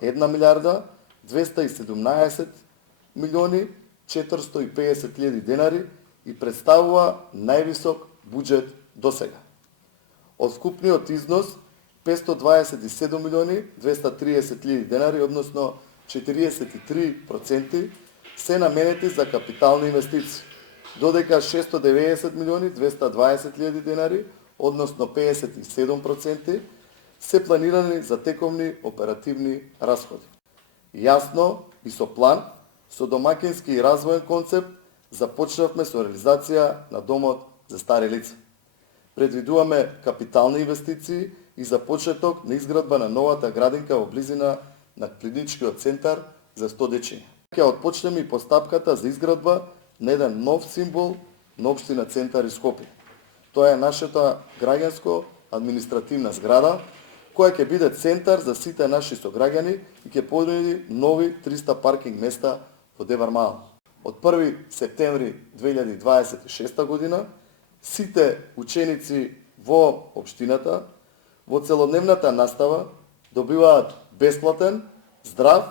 1 милиарда 217 милиони 450 илјади денари и представува највисок буџет досега. Од вкупниот износ 527 милиони 230 илјади денари, односно 43% се наменети за капитални инвестиции, додека 690 милиони 220 илјади денари, односно 57% се планирани за тековни оперативни расходи. Јасно и со план, со домакински и развоен концепт, започнавме со реализација на домот за стари лица. Предвидуваме капитални инвестиции и започеток на изградба на новата градинка во близина на клиничкиот центар за 100 дечиња. Ќе отпочнеме и постапката за изградба на еден нов символ на општина Центар и Скопје. Тоа е нашата граѓанско административна зграда, која ќе биде центар за сите наши сограѓани и ќе понуди нови 300 паркинг места во Девармал. Од 1 септември 2026 година, сите ученици во општината, во целодневната настава, добиваат бесплатен, здрав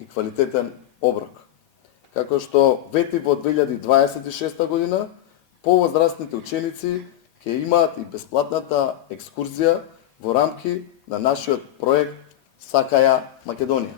и квалитетен оброк. Како што вети во 2026 година, повозрастните ученици ќе имаат и бесплатната екскурзија во рамки на нашиот проект Сакаја Македонија.